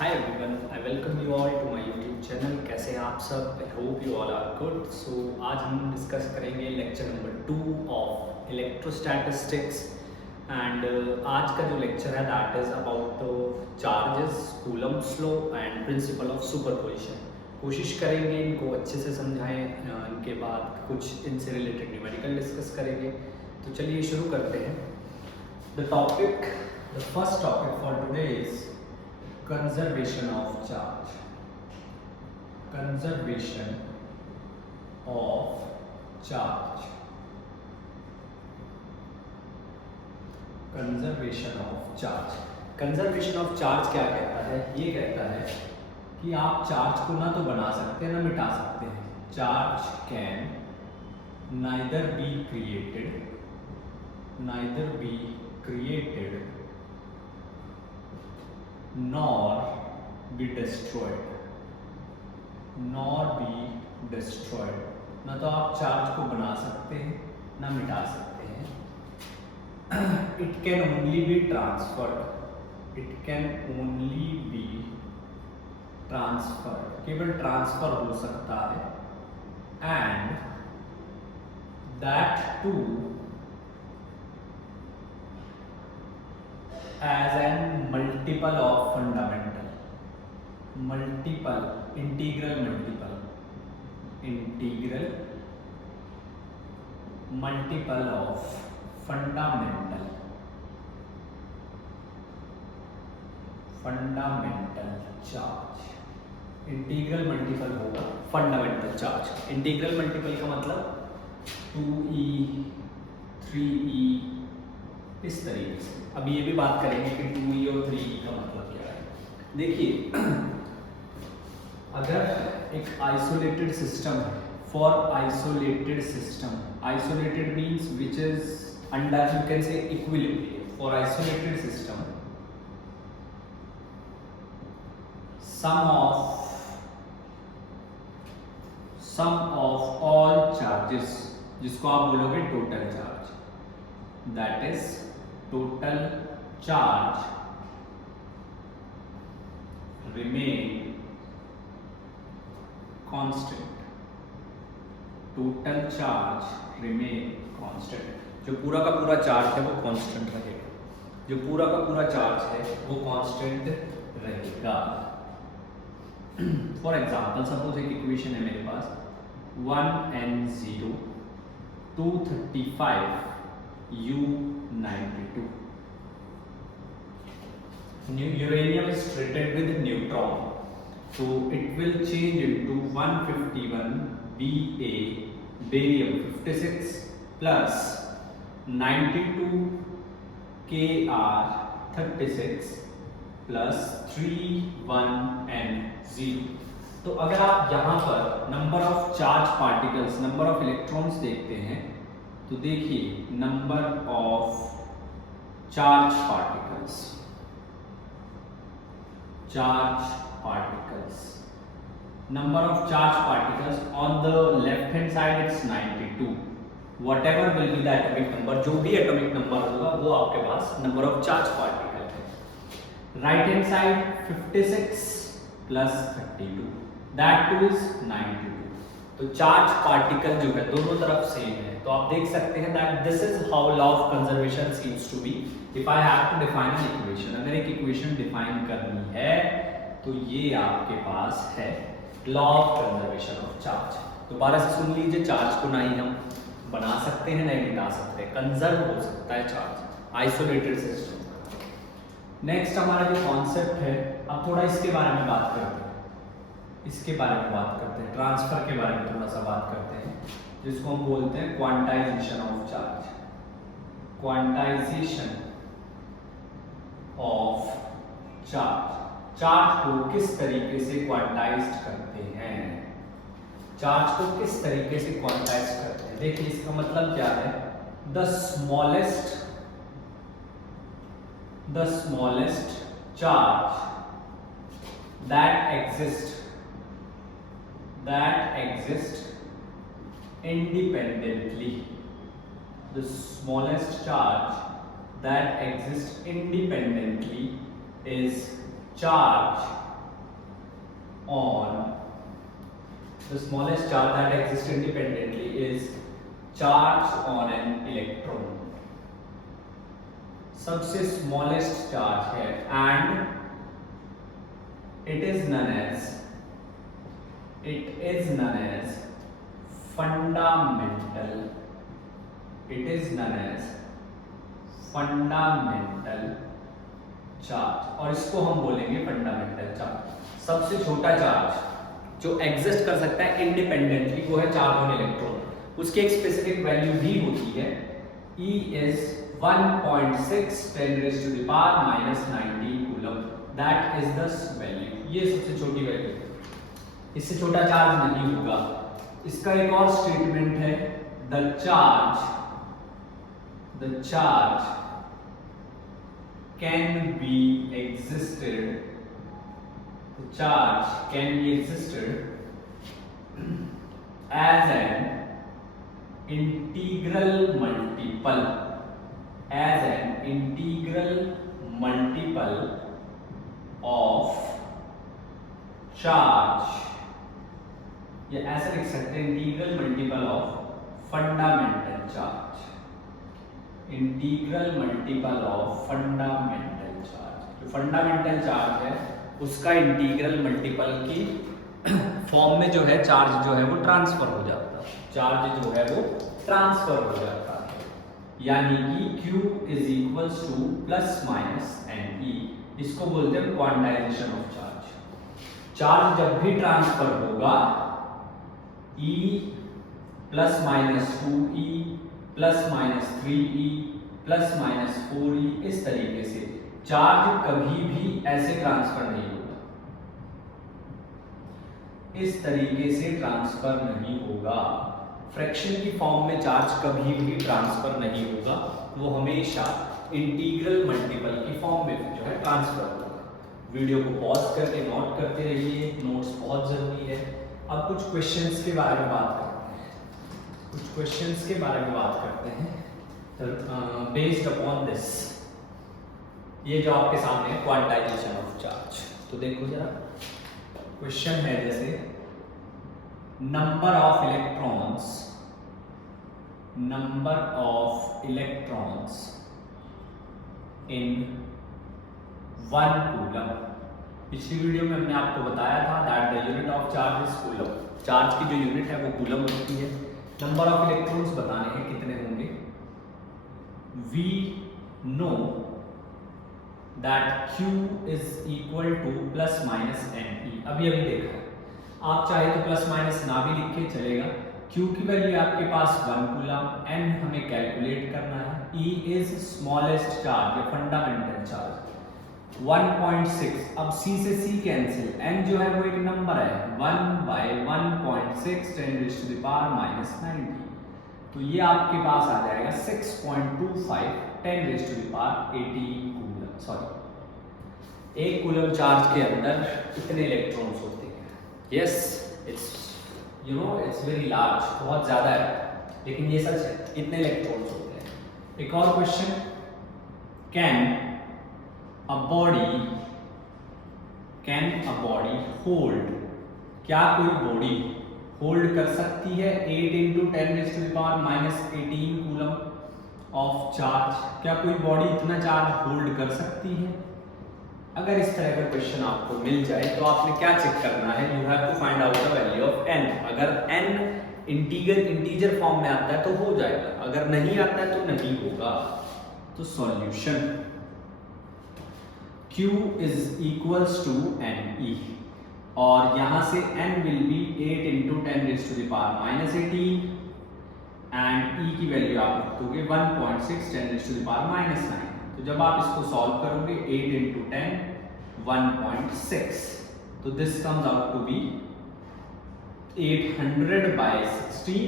Hi everyone, I welcome you all to my YouTube channel. कैसे हैं आप सब? I hope you all are good. So आज हम डिस्कस करेंगे लेक्चर नंबर 2 ऑफ इलेक्ट्रोस्टैटिस्टिक्स एंड आज का जो लेक्चर है that is about charges, Coulomb's law and principle of superposition. कोशिश करेंगे इनको अच्छे से समझाएं. इनके बाद कुछ इनसे रिलेटेड न्यूमेरिकल डिस्कस करेंगे. तो चलिए शुरू करते हैं. The first topic for today is conservation of charge. Conservation of charge. Conservation of charge. Conservation of charge क्या कहता है? ये कहता है कि आप चार्ज को ना तो बना सकते हैं ना मिटा सकते हैं. Charge can neither be created nor be destroyed. ना तो आप चार्ज को बना सकते हैं ना मिटा सकते हैं. It can only be transferred. केवल ट्रांसफर हो सकता है. and that too as an multiple of fundamental. Integral multiple of fundamental charge. Integral multiple होगा फंडामेंटल चार्ज. इंटीग्रल मल्टीपल का मतलब 2e 3e इस तरीके से. अब ये भी बात करेंगे कि 2e और 3e का मतलब क्या है. देखिए, अगर एक आइसोलेटेड सिस्टम है, for isolated system, isolated means which is under, you can say equilibrium. For isolated system sum of all charges, जिसको आप बोलोगे total charge, that is total charge remain constant. Total charge remain constant. जो पूरा का पूरा charge है वो constant रहेगा. जो पूरा का पूरा चार्ज है वो कांस्टेंट रहेगा. फॉर एग्जाम्पल सपोज एक इक्वेशन है मेरे पास 1n0 235 U92. Uranium is treated with neutron, so it will change into 151 Ba barium 56 plus 92 Kr 36 plus 31n0. तो अगर आप यहाँ पर number of charge particles, number of electrons देखते हैं तो देखिए number of charge particles number of charge particles on the left hand side it's 92. whatever will be the atomic number, जो भी atomic number होगा वो आपके पास number of charge particle है. right hand side 56 plus 32, that too is 92. तो charge particle जो है दोनों तरफ सेम है. तो आप देख सकते हैं that this is how law of conservation seems to be. if I have to define an equation, अगर एक इक्वेशन डिफाइन करनी है तो ये आपके पास है law of conservation of charge. दोबारा से सुन लीजिए, चार्ज को ना ही हम बना सकते हैं ना ही मिटा सकते हैं, कंजर्व हो सकता है चार्ज आइसोलेटेड सिस्टम. नेक्स्ट हमारा जो कॉन्सेप्ट है, अब थोड़ा इसके बारे में बात करते हैं, ट्रांसफर के बारे में थोड़ा सा बात करते हैं, जिसको हम बोलते हैं quantization of charge. Quantization of charge को किस तरीके से क्वांटाइज्ड करते हैं. चार्ज को किस तरीके से क्वांटाइज करते हैं, देखिए इसका मतलब क्या है. The smallest charge that exist independently. The smallest charge that exists independently is charge on the smallest charge that exists independently is charge on an electron. सबसे smallest charge है and it is known as fundamental. It is known as fundamental charge, और इसको हम बोलेंगे fundamental charge. सबसे छोटा charge जो exist कर सकता है इंडिपेंडेंटली वो है चार्ज ऑन इलेक्ट्रॉन। उसकी एक स्पेसिफिक वैल्यू भी होती है, E is 1.6 10⁻⁻⁹ coulomb. That is the value, ये सबसे छोटी वैल्यू, इससे छोटा चार्ज नहीं होगा। इसका एक और स्टेटमेंट है, the charge can be existed as an integral multiple of charge, या ऐसा लिख सकते हैं integral multiple of fundamental charge. Integral multiple of fundamental charge, जो फंडामेंटल चार्ज है उसका इंटीग्रल मल्टीपल की फॉर्म में जो है चार्ज जो है वो ट्रांसफर हो जाता है, यानी कि Q is equals to plus minus NE। इसको बोलते हैं क्वांटाइजेशन ऑफ चार्ज। चार्ज जब भी ट्रांसफर होगा E plus minus 2E plus minus 3E plus minus 4E, इस तरीके से चार्ज कभी भी ऐसे ट्रांसफर नहीं होगा, इस तरीके से ट्रांसफर नहीं होगा। फ्रैक्शन की फॉर्म में चार्ज कभी भी ट्रांसफर नहीं होगा, वो हमेशा इंटीग्रल मल्टीपल की फॉर्म में जो है ट्रांसफर होगा। वीडियो को पॉज करके नोट करते रहिए, नोट्स बहुत जरूरी है। अब कुछ क्वेश्चंस के बारे में बात करते हैं, बेस्ड अपॉन दिस, ये जो आपके सामने है क्वांटाइजेशन ऑफ चार्ज। तो देखो जरा, क्वेश्चन है जैसे number of electrons in 1 coulomb. पिछली वीडियो में हमने आपको बताया था that the unit of charge is coulomb. Charge की जो यूनिट है वो कूलम होती है। नंबर ऑफ इलेक्ट्रॉन्स बताने हैं कितने होंगे। We know that Q is equal to plus minus NE। अभी देखा है, आप चाहे तो प्लस माइनस ना भी लिख के चलेगा। Q की वैल्यू आपके पास 1 कूलम, N हमें कैलकुलेट करना है, E इज स्मॉलेस्ट चार्ज या फंडामेंटल चार्ज 1.6। अब C से C कैंसिल, N जो है वो एक नंबर है 1/1.6 10⁻⁻�90। तो ये आपके पास आ जाएगा 6.25 10⁻18 कूलम। सॉरी, एक कूलम चार्ज के अंदर कितने इलेक्ट्रॉन्स होते हैं? यस, इट्स वेरी लार्ज, बहुत ज्यादा है, लेकिन ये सच है, कितने इलेक्ट्रॉन्स होते हैं। एक और question, can a body hold, क्या कोई बॉडी होल्ड कर सकती है 8 × 10⁻⁻18 कूलम ऑफ चार्ज? क्या कोई बॉडी इतना चार्ज होल्ड कर सकती है? अगर इस तरह का क्वेश्चन आपको मिल जाए तो आपने क्या चेक करना है, you have to find out the value of n। अगर n इंटीजर फॉर्म में आता है तो हो जाएगा, अगर नहीं आता है तो नहीं होगा। तो solution Q is equals to NE, और यहां से n will be 8 × 10⁻⁻18 and E की वैल्यू आप रखोगे 1.6 10⁻⁻9। तो जब आप इसको सॉल्व करोगे 8 × 10 1.6, तो this comes out to be 800/16,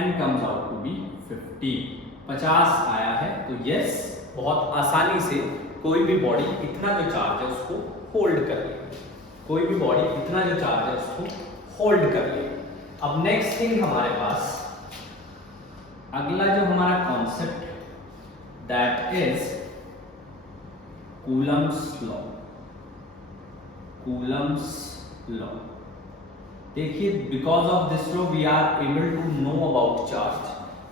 n comes out to be 50 आया है। तो यस, बहुत आसानी से कोई भी बॉडी इतना जो चार्ज है उसको होल्ड कर ले, अब नेक्स्ट थिंग हमारे पास अगला जो हमारा concept that is Coulomb's law. Coulomb's law. देखिए, because of this law we are able to know about charge.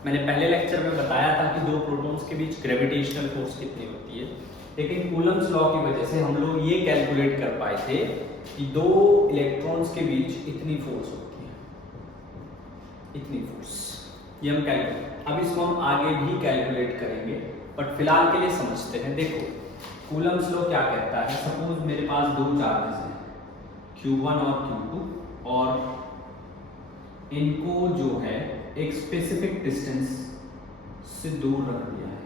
मैंने पहले लेक्चर में बताया था कि दो प्रोटॉन्स के बीच ग्रेविटेशनल फोर्स कितनी होती है, लेकिन कूलम्स लॉ की वजह से हम लोग ये कैलकुलेट कर पाए थे कि दो इलेक्ट्रॉन्स के बीच इतनी फोर्स होती है, इतनी फोर्स। ये हम कैलकुलेट, अब इसको हम आगे भी कैलकुलेट करेंगे, बट फिलहाल के लिए समझते हैं। देखो, कूलम्स लॉ क्या कहता है, सपोज मेरे पास दो चार्जेस हैं Q1 और Q2, और इनको जो है एक स्पेसिफिक डिस्टेंस से दूर रख दिया है।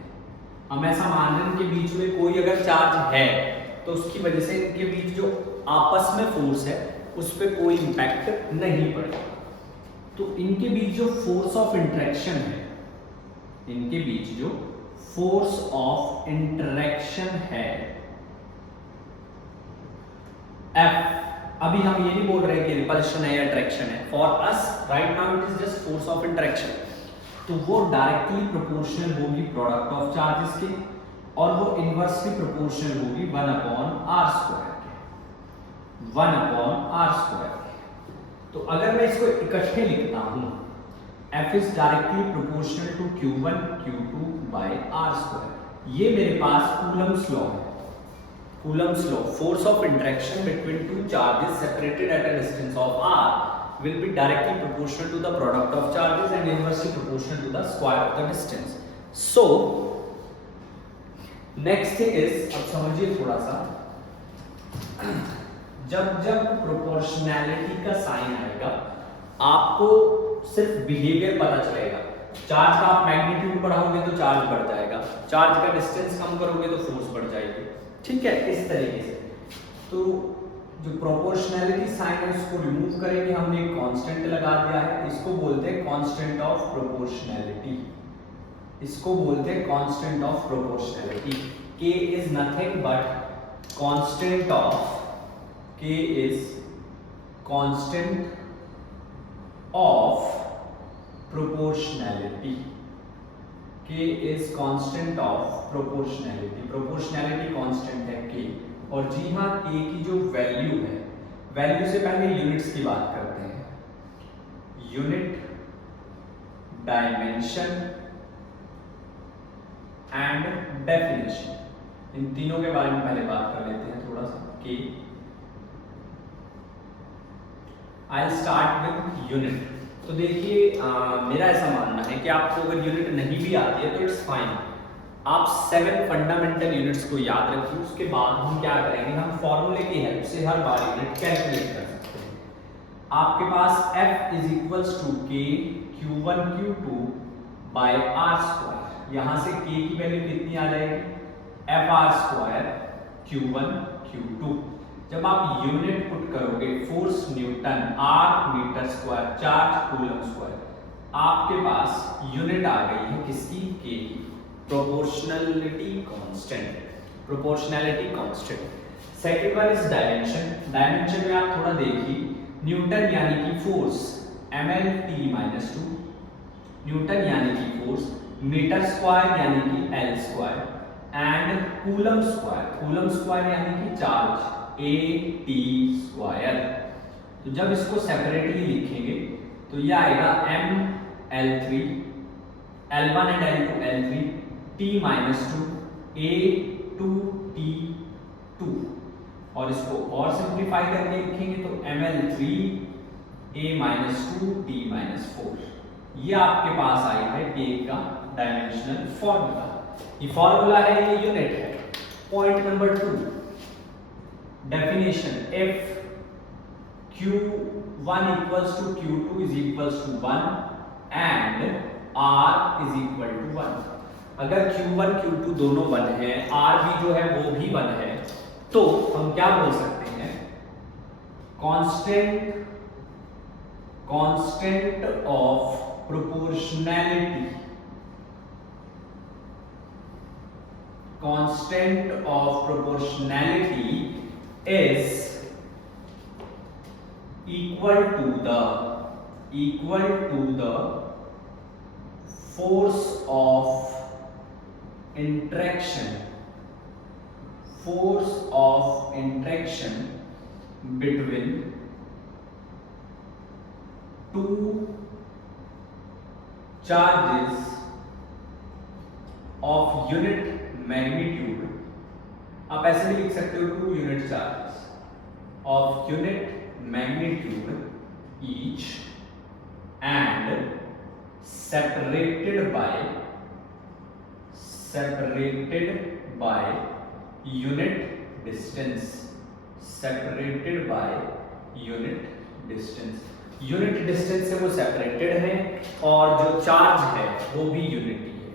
हम ऐसा मान रहे हैं कि बीच में कोई अगर चार्ज है तो उसकी वजह से इनके बीच जो आपस में फोर्स है उस पर कोई इंपैक्ट नहीं पड़ेगा। तो इनके बीच जो फोर्स ऑफ इंटरेक्शन है, इनके बीच जो फोर्स ऑफ इंटरेक्शन है F, अभी हम ये नहीं बोल रहे कि रिपल्शन है या अट्रैक्शन है, for us right now it is just force of interaction. तो वो डायरेक्टली प्रोपोर्शनल होगी प्रोडक्ट ऑफ चार्जेस के, और वो इनवर्सली प्रोपोर्शनल होगी 1/r² के, 1/r²। तो अगर मैं इसको इकट्ठे लिखता हूं, F इज directly proportional to Q1 Q2 by r²। ये मेरे पास कूलम्स लॉ है। Coulomb's law, force of interaction between two charges separated at a distance of r will be directly proportional to the product of charges and inversely proportional to the square of the distance. So next thing is, अब समझिए थोड़ा सा, जब proportionality का sign आएगा आपको सिर्फ behaviour पता चलेगा। चार्ज का आप मैग्नीट्यूड बढ़ाओगे तो चार्ज बढ़ जाएगा, चार्ज का डिस्टेंस कम करोगे तो फोर्स बढ़ जाएगी, ठीक है, इस तरीके से। तो जो प्रोपोर्शनैलिटी साइन है उसको रिमूव करेंगे, हमने एक कांस्टेंट लगा दिया है, इसको बोलते हैं कांस्टेंट ऑफ प्रोपोर्शनैलिटी, इसको बोलते हैं constant of proportionality. K is nothing but constant of, K is constant of proportionality, K is constant of proportionality, proportionality constant है K। और जी हाँ, K की जो वैल्यू है, वैल्यू से पहले यूनिट्स की बात करते हैं, यूनिट, डायमेंशन एंड डेफिनेशन, इन तीनों के बारे में पहले बात कर लेते हैं थोड़ा सा। K, I'll start with unit. तो देखिए, मेरा ऐसा मानना है कि आपको अगर यूनिट नहीं भी आती है तो इट्स फाइन, आप 7 फंडामेंटल यूनिट्स को याद रखिए। उसके बाद हम क्या करेंगे, हम फॉर्मूले की हेल्प से हर बार यूनिट कैलकुलेट कर सकते हैं। आपके पास F is equals to K Q1 Q2 by r²। यहाँ से K की वैल्यू कितनी आ जाएगी, FR² Q1 Q2। जब आप यूनिट पुट करोगे, force newton, R metre square, charge coulomb square, आपके पास यूनिट आ गई है किसकी, K की, proportionality constant, proportionality constant. Second one is dimension. Dimension में आप थोड़ा देखिए, न्यूटन यानी कि फोर्स mL/t-2, न्यूटन यानी कि फोर्स, मीटर स्क्वायर यानी कि L², and coulomb square, coulomb square यानी कि चार्ज AT²। तो जब इसको सेपरेटली लिखेंगे तो ये आएगा mL3, L1 and L2 L3, T-2 A2T2, और इसको और सिंप्लीफाई करके लिखेंगे तो mL3 A-2 T-4। ये आपके पास आई है K का डायमेंशनल फॉर्मूला। ये फॉर्मूला है, ये यूनिट है। Point number 2, definition, if Q1 equals to Q2 is equals to 1 and R is equal to 1, अगर Q1 Q2 दोनों 1 है, R भी जो है वो भी 1 है, तो हम क्या बोल सकते हैं, constant of proportionality, constant of proportionality is equal to the force of interaction between two charges of unit magnitude, आप ऐसे भी लिख सकते हो two unit charges of unit magnitude each and separated by unit distance, separated by unit distance, unit distance से वो separated है और जो चार्ज है वो भी यूनिटी है,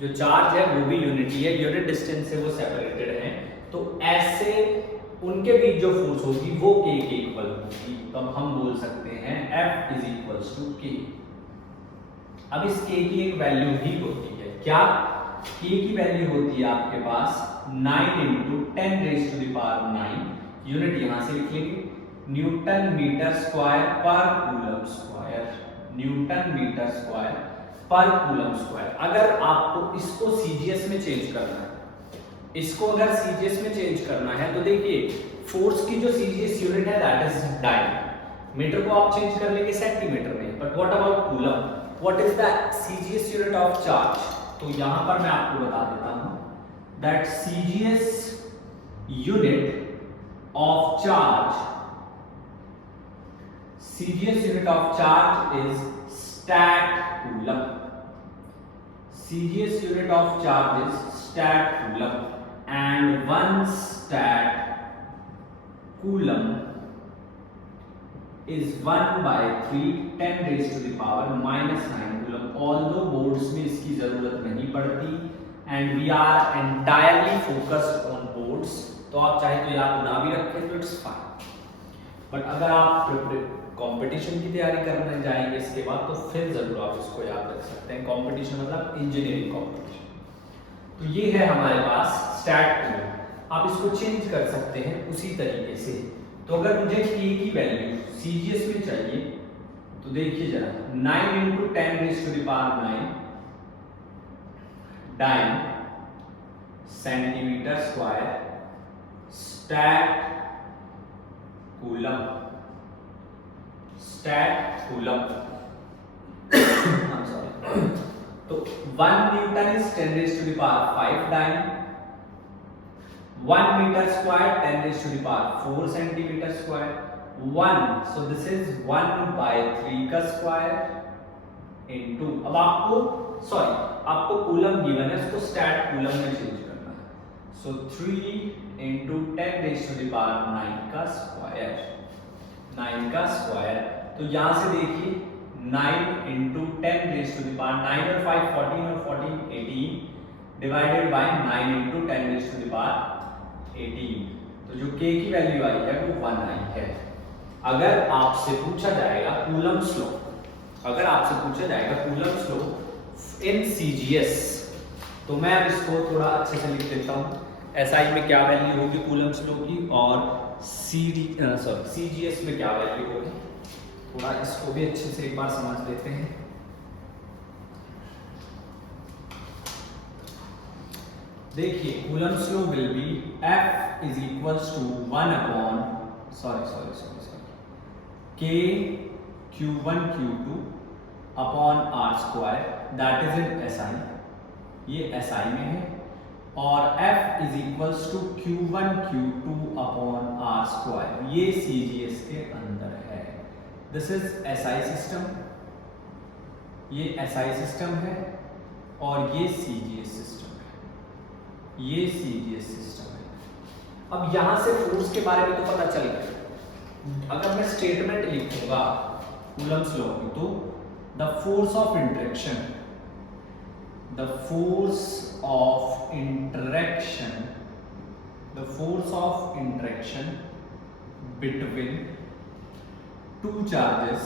जो चार्ज है वो भी यूनिटी है, यूनिट डिस्टेंस से वो सेपरेटेड है, तो ऐसे उनके बीच जो फोर्स होगी वो K के इक्वल होगी, तो अब हम बोल सकते हैं F is equals to K। अब इस K की एक वैल्यू भी होती है, क्या K की वैल्यू होती है आपके पास 9 into 10 raise to the power 9, unit यहां से लिख लेंगे न्यूटन मीटर स्क्वायर पर coulomb square, newton metre square पर कूलम स्क्वायर। अगर आपको इसको सीजीएस में चेंज करना है, इसको अगर सीजीएस में चेंज करना है तो देखिए फोर्स की जो सीजीएस यूनिट है दैट इज डायन, मीटर को आप चेंज कर लेंगे सेंटीमीटर में, but what about coulomb, what is the CGS unit of charge, तो यहां पर मैं आपको बता देता हूं that CGS unit of charge, CGS unit of charge is stat coulomb, CGS unit of charge is stat coulomb, and 1 stat coulomb is 1 by 3 10 raised to the power minus 9 coulomb, although boards में इसकी जरूरत नहीं पड़ती and we are entirely focused on boards, तो आप चाहे तो याद ना भी रखें तो इट्स फाइन, बट अगर आप कंपटीशन की तैयारी करने जाएंगे इसके बाद तो फिर जरूर आप इसको याद रख सकते हैं, कंपटीशन मतलब इंजीनियरिंग कंपटीशन। तो ये है हमारे पास स्टैट कूलम्ब, आप इसको चेंज कर सकते हैं उसी तरीके से। तो अगर मुझे K की वैल्यू सीजीएस में चाहिए तो देखिए जरा 9 into 10 raise to the power 9 dyne centimetre square stat coulomb, stat coulomb I'm sorry, तो 1 newton is 10 raise to the power 5 dyne, 1 metre square 10 raise to the power 4 centimetre square, 1 so this is 1 by 3 का square into, अब आपको coulomb given है, उसको stat coulomb में change करना है, so 3 into 10 raise to the power 9 का square, 9 का स्क्वायर, तो यहां से देखिए 9 into 10 raise to the power 9 और 5 14 और 14 18 divided by 9 into 10 raise to the power 18, तो जो K की वैल्यू आई है वो 1 आई है। अगर आपसे पूछा जाएगा कूलम स्लो, अगर आपसे पूछा जाएगा कूलम स्लो इन सीजीएस, तो मैं अब इसको थोड़ा अच्छे से लिख देता हूं, एसआई में क्या वैल्यू होगी कूलम स्लो की और सीजीएस में क्या वैल्यू होगी, थोड़ा इसको भी अच्छे से एक बार समझ लेते हैं। देखिए Coulomb's law will be F is equals to 1 upon sorry K Q1 Q2 upon R square, that is in SI, ये SI में है, और F is equals to Q1 Q2 upon R square, ये CGS के अंदर है। This is SI system, ये SI system है और ये CGS सिस्टम है, ये CGS सिस्टम है। अब यहां से फोर्स के बारे में तो पता चल गया, अगर मैं स्टेटमेंट लिखूंगा कूलम्स लॉ की, तो the force of interaction, the force of interaction between two charges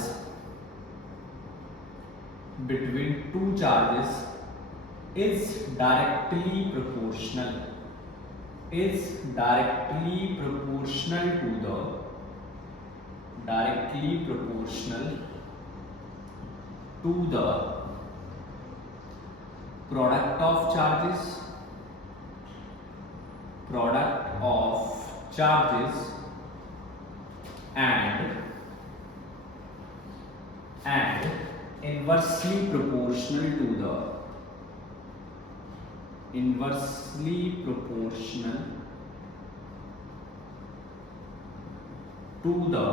is directly proportional to the product of charges and inversely proportional to the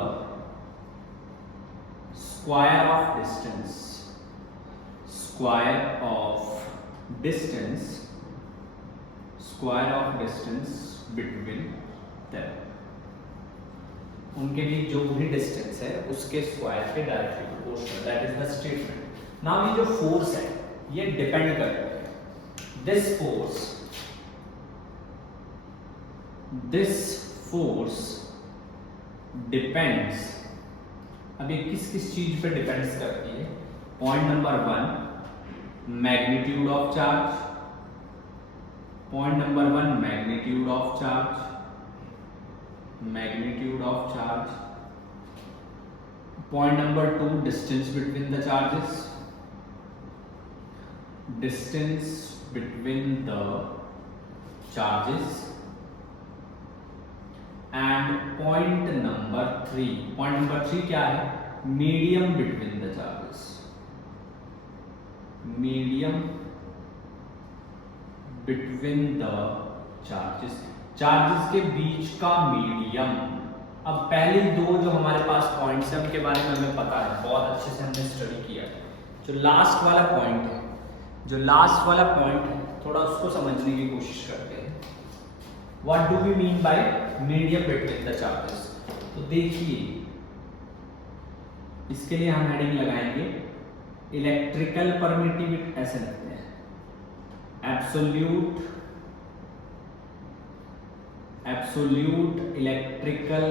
square of distance between them. उनके लिए जो भी distance है उसके square के directly proportional, that is the statement. Now ये जो force है ये डिपेंड करता है. This force depends. अब ये किस किस चीज पे डिपेंड्स करती है? Point number 1 magnitude of charge. Point number 1 magnitude of charge. Point number 2 distance between the charges. And point number 3 क्या है? Medium between the charges. Charges के बीच का मीडियम. अब पहले दो जो हमारे पास पॉइंट्स हैं उनके बारे में हमें पता है, बहुत अच्छे से हमने स्टडी किया है. जो लास्ट वाला पॉइंट है थोड़ा उसको समझने की कोशिश करते हैं. What do we mean by medium between the charges? तो देखिए इसके लिए हम हेडिंग लगाएंगे इलेक्ट्रिकल परमिटिविटी. ऐसे लगते हैं absolute electrical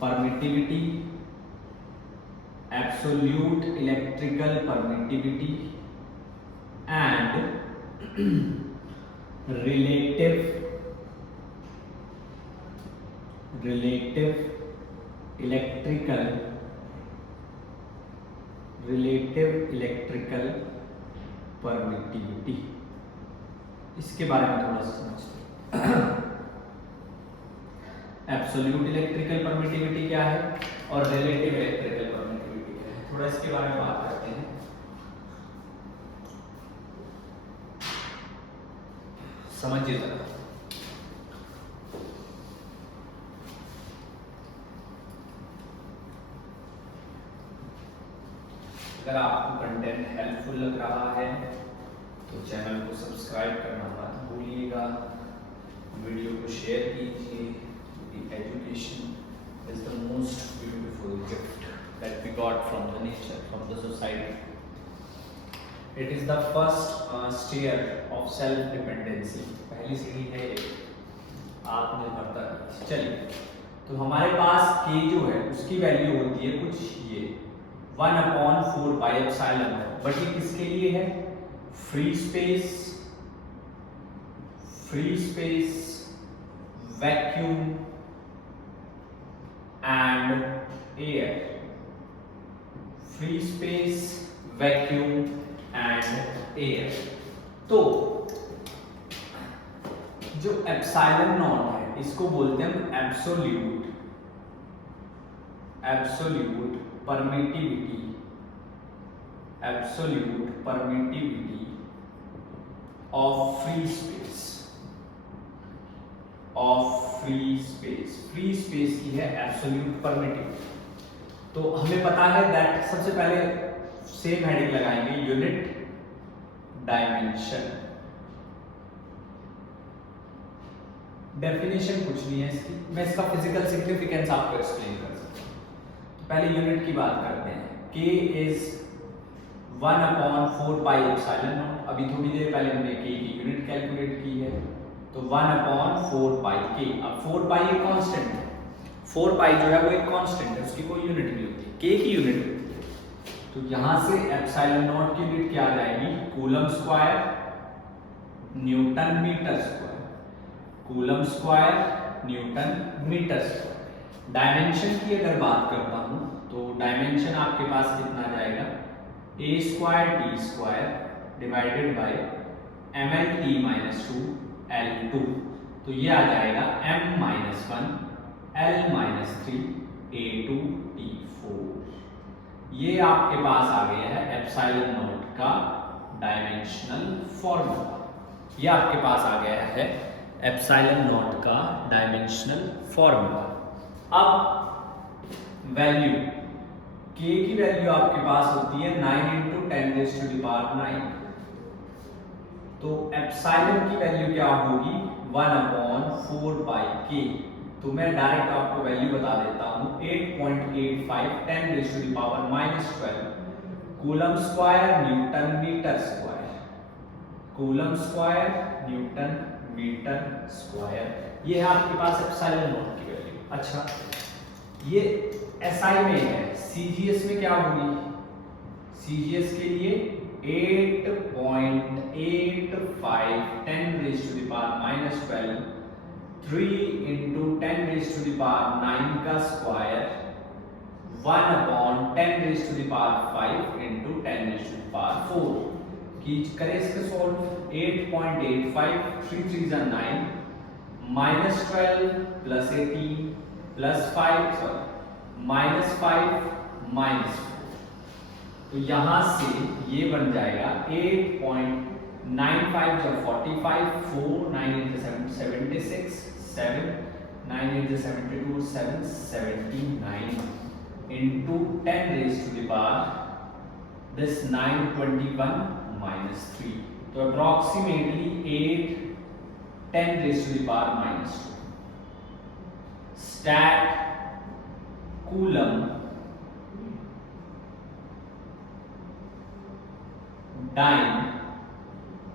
permittivity and relative electrical permittivity. इसके बारे में थोड़ा सा समझते हैं. एब्सोल्यूट इलेक्ट्रिकल परमिटिविटी क्या है और रिलेटिव इलेक्ट्रिकल परमिटिविटी क्या है, थोड़ा इसके बारे में बात करते हैं. समझिए जरा. अगर आपको कंटेंट हेल्पफुल लग रहा है तो चैनल को सब्सक्राइब करना मत भूलिएगा, वीडियो को शेयर कीजिए. Education is the most beautiful gift that we got from the nature, from the society. It is the first stair of self dependency. पहली सीढ़ी है आत्मनिर्भरता. चलिए, तो हमारे पास k जो है उसकी वैल्यू होती है कुछ ये 1/4πε0. बट ये किसके लिए है? Free space, vacuum and air. Free space, vacuum and air. तो जो एप्सिलॉन नॉट है इसको बोलते हैं हम absolute permittivity of free space की है एब्सोल्यूट परमिटिविटी. तो हमें पता है दैट सबसे पहले सेम हेडिंग लगाएंगे यूनिट डायमेंशन. डेफिनेशन कुछ नहीं है इसकी, मैं इसका फिजिकल सिग्निफिकेंस आपको एक्सप्लेन कर सकता हूं. तो पहले यूनिट की बात करते हैं. k is 1/4πε0. अभी थोड़ी देर पहले हमने k की यूनिट कैलकुलेट की है, तो 1/4πk. अब 4π एक कांस्टेंट है, 4π जो है वो एक कांस्टेंट है, उसकी कोई यूनिट नहीं होती, k की यूनिट होती है. तो यहां से एप्सिलॉन नॉट की यूनिट क्या आ जाएगी? Coulomb square newton metre square. Coulomb square newton metre square. Dimension की अगर बात करता हूं तो डायमेंशन आपके पास कितना आ जाएगा? a² t² divided by mlt - 2 L2. तो ये आ जाएगा m - 1 L minus 3 A2 T4। ये आपके पास आ गया है एप्सिलॉन नॉट का डायमेंशनल फॉर्मूला। ये आपके पास आ गया है एप्सिलॉन नॉट का डायमेंशनल फॉर्मूला। अब वैल्यू k की वैल्यू आपके पास होती है 9 इंटू 10⁻⁹। तो एप्सिलॉन की वैल्यू क्या होगी 1/4 k। तो मैं डायरेक्ट आपको वैल्यू बता देता हूं 8.85 10⁻⁻12 coulomb square newton metre square. Coulomb square newton metre square, ये है आपके पास एप्सिलॉन नॉट की वैल्यू। अच्छा, ये एसआई में है, सीजीएस में क्या होगी? सीजीएस के लिए 8.85 10⁻⁻12 3 इंटू 10⁻⁹ का स्क्वायर 1/10⁵ इंटू 10⁴ की करें इसके सॉल्व। 8.85 3 3 9 -12 plus 18 plus 5 -5 -4। तो यहां से ये बन जाएगा 8.95 जब 45 4 9 76 7 9 72 7 79 into 10⁻⁻, this 921 minus 3, तो approximately 8 10⁻⁻²। stat coulomb dyne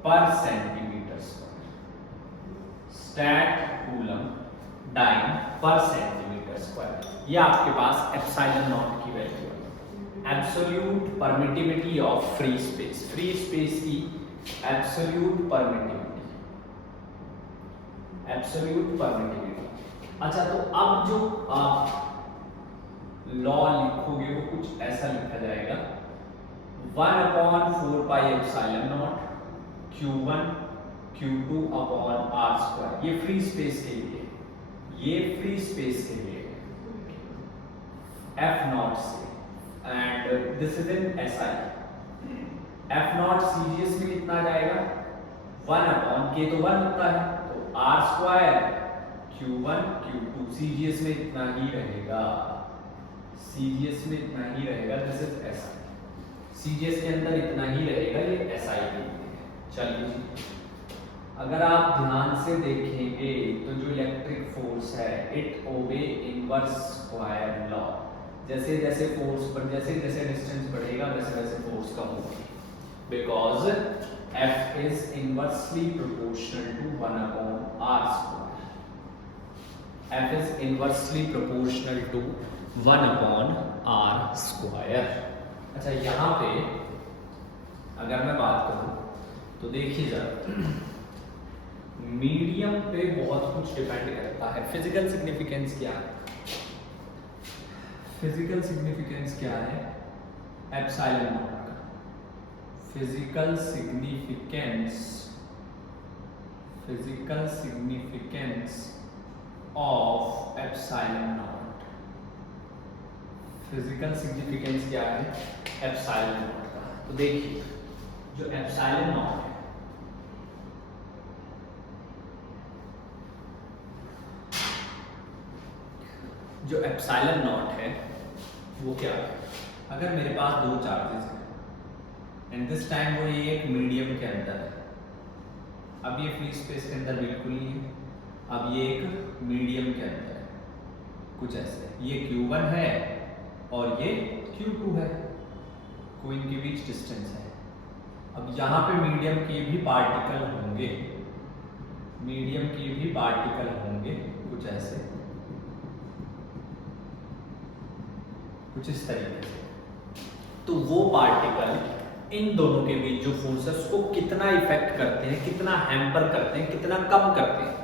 per centimeter square। stat coulomb dyne per centimeter square, ये आपके पास एप्सिलॉन नॉट की वैल्यू है। Absolute permittivity of free space, free space की एब्सोल्यूट परमिटिविटी, एब्सोल्यूट परमिटिविटी। अच्छा, तो अब जो आप लॉ लिखोगे वो कुछ ऐसा लिखा जाएगा 1/4 epsilon not Q1 Q2 upon R²। ये फ्री स्पेस के लिए, ये फ्री स्पेस के लिए F0 से, and this is in SI। F0 CGS में कितना जाएगा 1/k, तो 1 होता है, तो R² Q1 Q2 CGS में इतना ही रहेगा, CGS में इतना ही रहेगा। दिस इज SI, CGS के अंदर इतना ही रहेगा, ये SI के लिए। चलिए, अगर आप ध्यान से देखेंगे तो जो इलेक्ट्रिक फोर्स है इट ओबे इनवर्स स्क्वायर लॉ। जैसे जैसे फोर्स पर जैसे जैसे डिस्टेंस बढ़ेगा वैसे वैसे फोर्स कम होगी, because F is inversely proportional to 1/r²। F is inversely proportional to 1/r²। अच्छा, यहाँ पे अगर मैं बात करूँ तो देखिए जरा, मीडियम पे बहुत कुछ डिपेंड करता है। फिजिकल सिग्निफिकेंस क्या है? फिजिकल सिग्निफिकेंस क्या है एप्सिलॉन नॉट का? Physical significance of epsilon not, physical significance क्या है एप्सिलॉन नॉट का? तो देखिए, जो एप्सिलॉन नॉट है, जो एप्सिलॉन नॉट है वो क्या है? अगर मेरे पास दो चार्जेस हैं एंड दिस टाइम वो एक मीडियम के अंदर है, अब ये फ्री स्पेस के अंदर बिल्कुल नहीं है, अब ये एक मीडियम के अंदर है, कुछ ऐसे, ये Q1 है और ये Q2 है, कोई इनके बीच डिस्टेंस है। अब यहाँ पे मीडियम के भी पार्टिकल होंगे, मीडियम के भी पार्टिकल होंगे कुछ ऐसे, कुछ इस तरीके से। तो वो पार्टिकल इन दोनों के बीच जो फोर्सेस को कितना इफेक्ट करते हैं, कितना हैम्पर करते हैं, कितना कम करते हैं,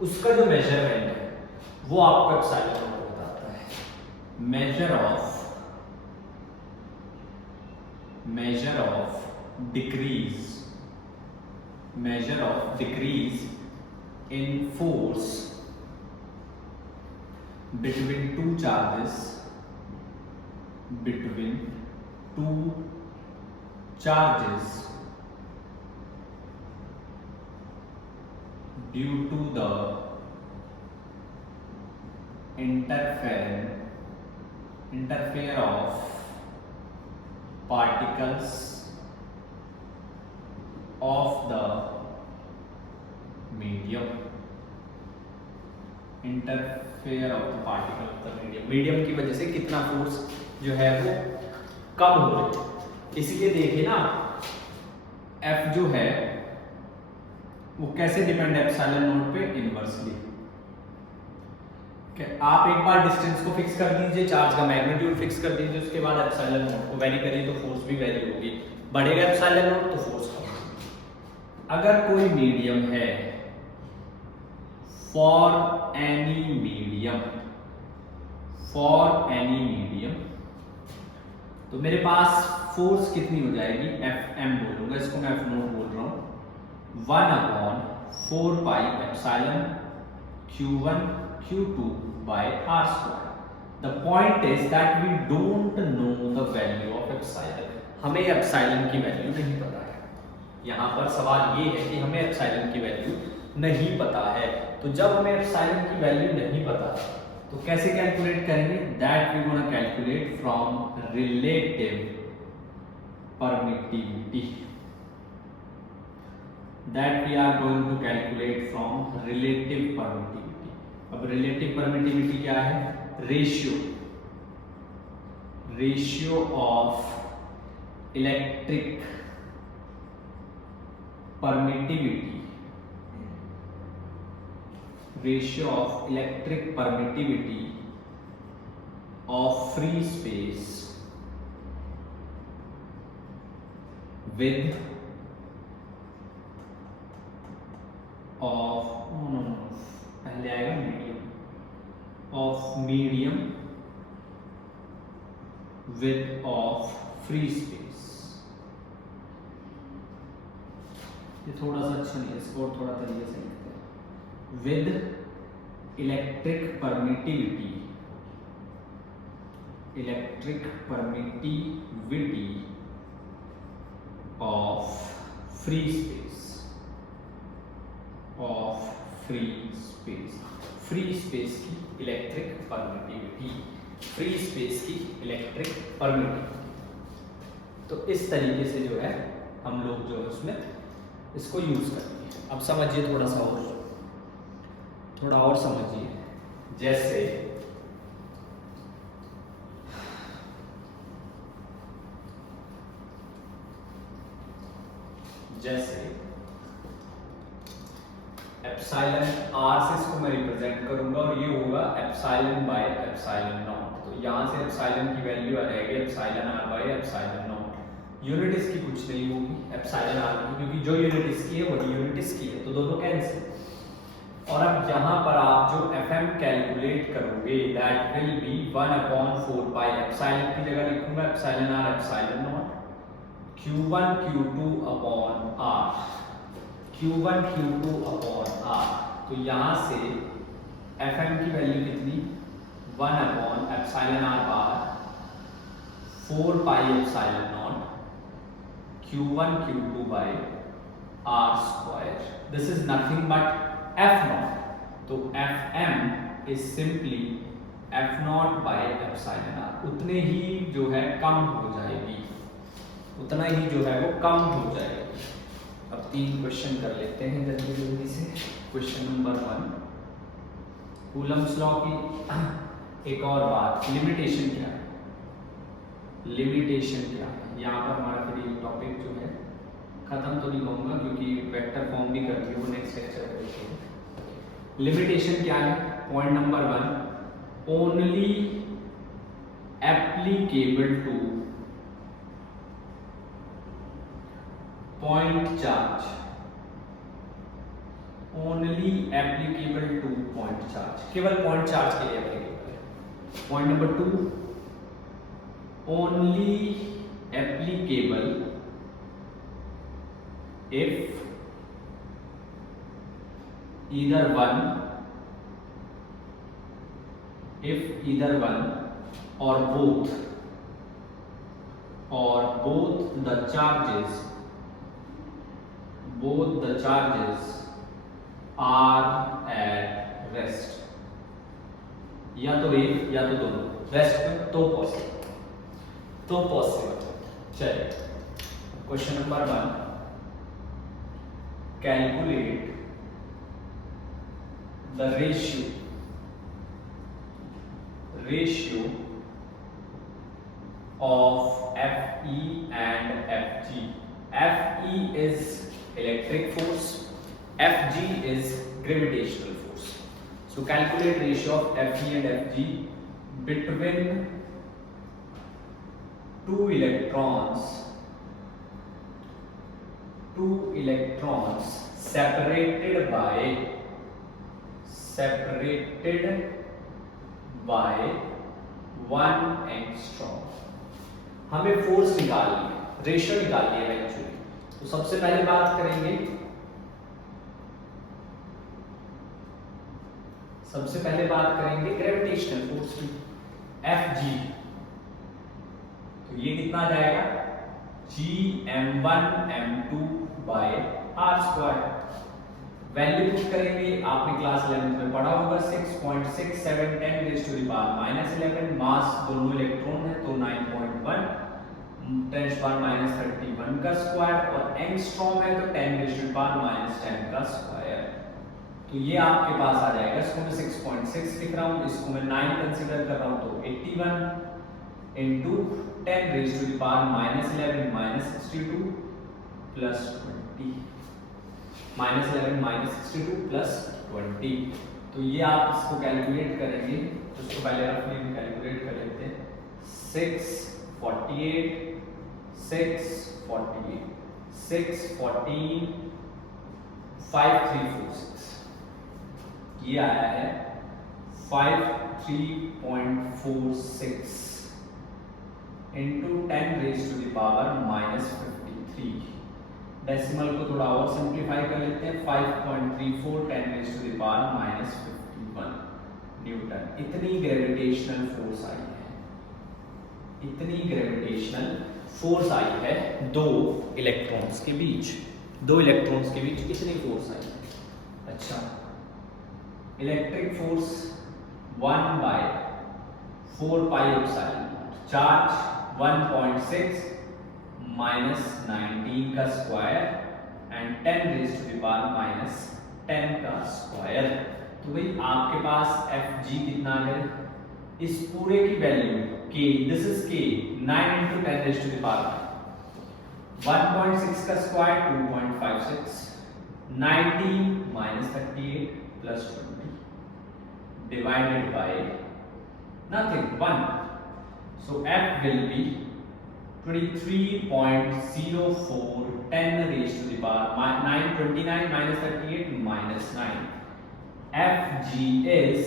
उसका जो मेजरमेंट है वो आपको एप्सिलॉन नॉट बताता है। Measure of decrease in force between two charges, between two charges due to the interfere of particles of the medium, interfere of the particle of the medium की वजह से कितना फोर्स जो है वो कम हो रहा है। इसलिए देखिए ना F जो है वो कैसे डिपेंड है एप्सिलॉन नॉट पे, इनवर्सली। आप एक बार डिस्टेंस को फिक्स कर दीजिए, चार्ज का मैग्नीट्यूड फिक्स कर दीजिए, उसके बाद एप्सिलॉन नॉट को वेरी करिए तो फोर्स भी वेरी होगी, बढ़ेगा एप्सिलॉन नॉट तो फोर्स कम। अगर कोई मीडियम है, फॉर एनी मीडियम, तो मेरे पास फोर्स कितनी हो जाएगी, Fm बोलूंगा, इसको मैं F नॉट बोल रहा हूं, 1/4 pi epsilon Q1 Q2 by r square. The point is that we don't know the value of epsilon. हमें एप्सिलॉन की वैल्यू नहीं पता है। यहाँ पर सवाल ये है कि हमें एप्सिलॉन की वैल्यू नहीं पता है। तो जब हमें एप्सिलॉन की वैल्यू नहीं पता तो कैसे कैलकुलेट करेंगे, that we gonna calculate from relative permittivity, that we are going to calculate from relative permittivity. अब रिलेटिव परमिटिविटी क्या है, ratio of electric permittivity, ratio of electric permittivity of free space with of पहले आएगा medium, of medium with of free space. ये थोड़ा सा अच्छा नहीं है, इसको और थोड़ा तरीके से लिखते हैं, with electric permittivity of free space, free space की इलेक्ट्रिक परमिटिविटी, तो इस तरीके से जो है हम लोग जो है उसमें इसको यूज करते हैं। अब समझिए थोड़ा और समझिए, जैसे एप्सिलॉन r से इसको मैं रिप्रेजेंट करूंगा और ये होगा एप्सिलॉन बाय एप्सिलॉन नॉट। तो यहाँ से एप्सिलॉन की वैल्यू आ जाएगी epsilon r by epsilon not. Unit इसकी कुछ नहीं होगी एप्सिलॉन r की, क्योंकि जो यूनिट इसकी है वही यूनिट इसकी है, तो दोनों कैंसिल। और अब यहाँ पर आप जो Fm कैलकुलेट करोगे that will be 1/4 pi, epsilon की जगह लिखूंगा epsilon r epsilon not, Q1 Q2 upon r, तो यहाँ से Fm की वैल्यू कितनी, 1/एप्सिलॉन r bar 4 pi epsilon not Q1 Q2 by r square. This is nothing but F naught. तो Fm is simply F naught by epsilon r. उतने ही जो है कम हो जाएगी, उतना ही जो है वो कम हो जाएगी। अब 3 क्वेश्चन कर लेते हैं जल्दी से। क्वेश्चन नंबर 1, कूलम्ब्स लॉ की एक और बात, लिमिटेशन क्या है, यहाँ पर हमारा फिर ये टॉपिक जो है खत्म तो नहीं कहूँगा क्योंकि वेक्टर फॉर्म भी कर दिया वो नेक्स्ट लेक्चर में देखेंगे। लिमिटेशन क्या है, point number 1, only applicable two point charge, केवल पॉइंट चार्ज के लिए एप्लीकेबल है। Point number 2, only applicable if either 1 if either one or both the charges are at rest, या तो एक या तो दोनों रेस्ट पे, तो पॉसिबल। चलिए question number 1, calculate the ratio of Fe and Fg. Fe is electric force, Fg is gravitational force. So calculate ratio of Fe and Fg between two electrons separated by 1 angstrom. हमें force निकालनी है, ratio निकालनी है actually. तो सबसे पहले बात करेंगे ग्रेविटेशनल फोर्स की, Fg। तो ये कितना जाएगा, Gm1m2 by r²। Value put करेंगे, आपने क्लास 11th में पढ़ा होगा, 6.67 10⁻⁻11। मास दोनों इलेक्ट्रॉन है तो 9.1 10⁻⁻31 का स्क्वायर, और एंगस्ट्रॉम है तो 10⁻⁻10 का स्क्वायर। तो ये आपके पास आ जाएगा, इसको मैं 6.6 लिख रहा हूँ, इसको मैं 9 कंसीडर कर रहा हूँ, तो 81 इंटू 10⁻⁻11 प्लस 20 -11 प्लस 20। तो ये आप इसको कैलकुलेट करेंगे, तो इसको पहले रफली में कैलकुलेट कर लेते हैं। 614 5346, ये आया है 53.46 इंटू 10⁻⁻53। डेसिमल को थोड़ा और सिंप्लीफाई कर लेते हैं, 5.34 10⁻⁻51 न्यूटन। इतनी ग्रेविटेशनल फोर्स आई है दो इलेक्ट्रॉन्स के बीच इतनी फोर्स आई है। अच्छा, इलेक्ट्रिक फोर्स 1/4πε, चार्ज 1.6 -19 का स्क्वायर एंड 10⁻⁻10 का स्क्वायर। तो भाई आपके पास Fg कितना है, इस पूरे की value k, this is k, 9 into 10⁻⁻9, 1.6 का square 2.56, 90 -38 plus 20 divided by nothing, 1. So F will be 23.04 10⁻⁹ 29 -38 -9. Fg is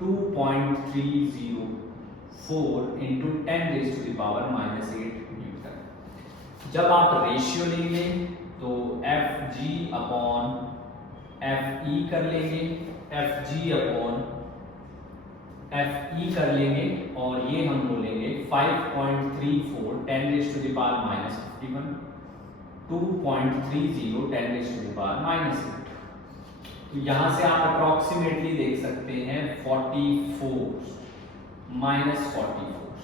2.304 into 10⁻⁻8 Newton. जब आप रेशियो लेंगे तो Fg अपॉन Fe कर लेंगे, Fg अपॉन Fe कर लेंगे, और ये हम बोलेंगे 5.34 10⁻⁻51 2.30 10⁻⁻8। तो यहां से आप अप्रोक्सीमेटली देख सकते हैं 44 -44।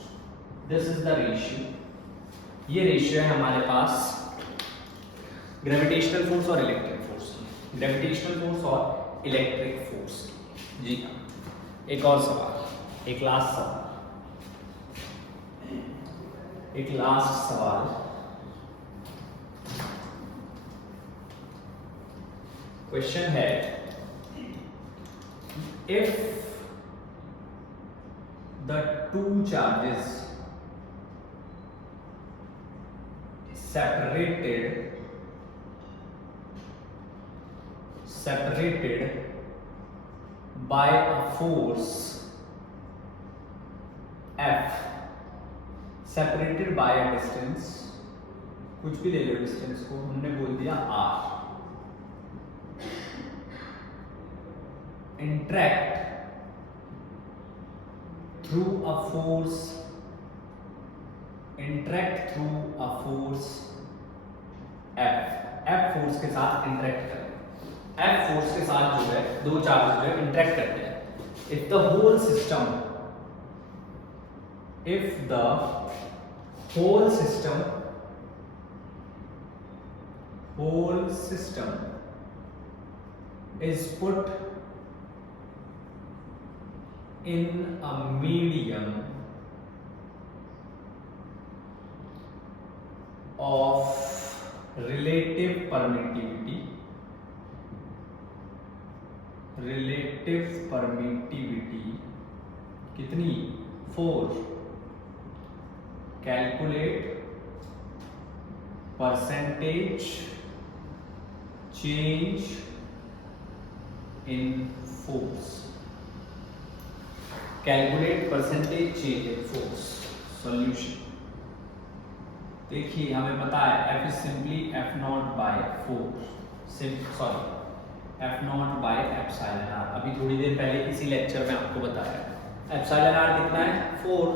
This is the ratio. ये रेशियो है हमारे पास ग्रेविटेशनल फोर्स और इलेक्ट्रिक फोर्स की, जी। एक और सवाल, एक लास्ट सवाल। क्वेश्चन है, if the two charges separated by a force F, separated by a distance, कुछ भी ले लो डिस्टेंस को, हमने बोल दिया R, interact through a force, interact through a force F force के साथ इंटरेक्ट करें। एफ फोर्स के साथ जो है दो चार्ज जो है इंटरेक्ट करते हैं। If the whole system is put in a medium of relative permittivity कितनी 4, calculate percentage change in force. Calculate percentage change in force solution. देखिए हमें पता है F is simply F0 by 4, F0 by epsilon r। अभी थोड़ी देर पहले किसी lecture में आपको बताया एप्सिलॉन r कितना है 4,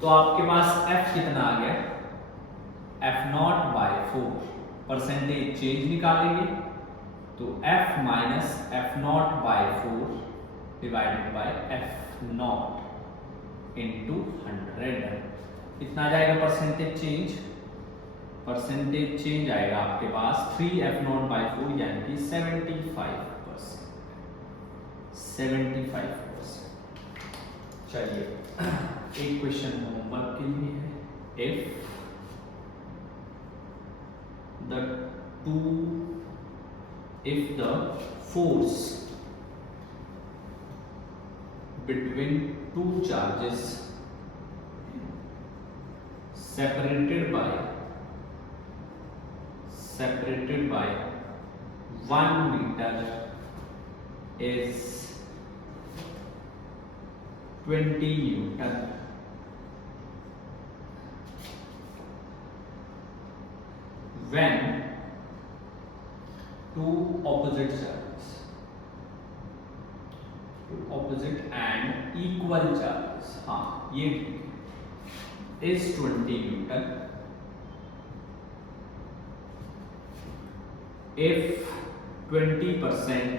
तो आपके पास F कितना आ गया F0 बाय 4, परसेंटेज चेंज निकालेंगे तो F minus F0 by 4 divided by F0 into 100। कितना जाएगा परसेंटेज चेंज? परसेंटेज चेंज आएगा आपके पास 3F0 बाय 4 यानी कि 75%। चलिए एक क्वेश्चन होमवर्क के लिए है। if the force between two charges separated by 1 meter is 20 Newton, when two opposite charges, opposite and equal charges, हाँ ये is 20 Newton, if 20%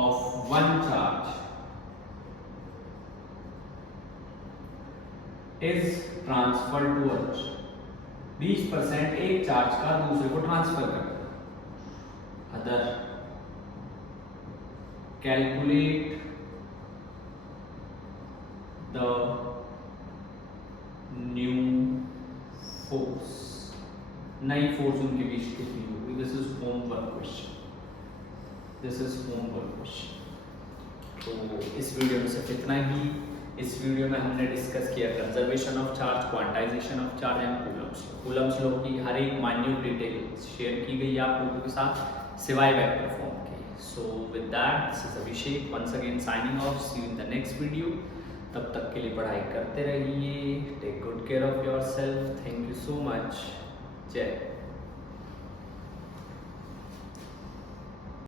of one charge is transferred to other, 20% एक charge का दूसरे को transfer करता है। Other calculate the new force, नई force उनके बीच कितनी होगी? This is homework question. तो इस वीडियो में सिर्फ इतना ही। इस वीडियो में हमने डिस्कस किया conservation of charge, quantization of charge and Coulomb's law की हर एक माइन्यूट डिटेल शेयर की गई आप लोगों के साथ सिवाय वेक्टर फॉर्म के। So with that this is Abhishek once again signing off, see you in the next video. तब तक के लिए पढ़ाई करते रहिए, take good care of yourself. Thank you so much. जय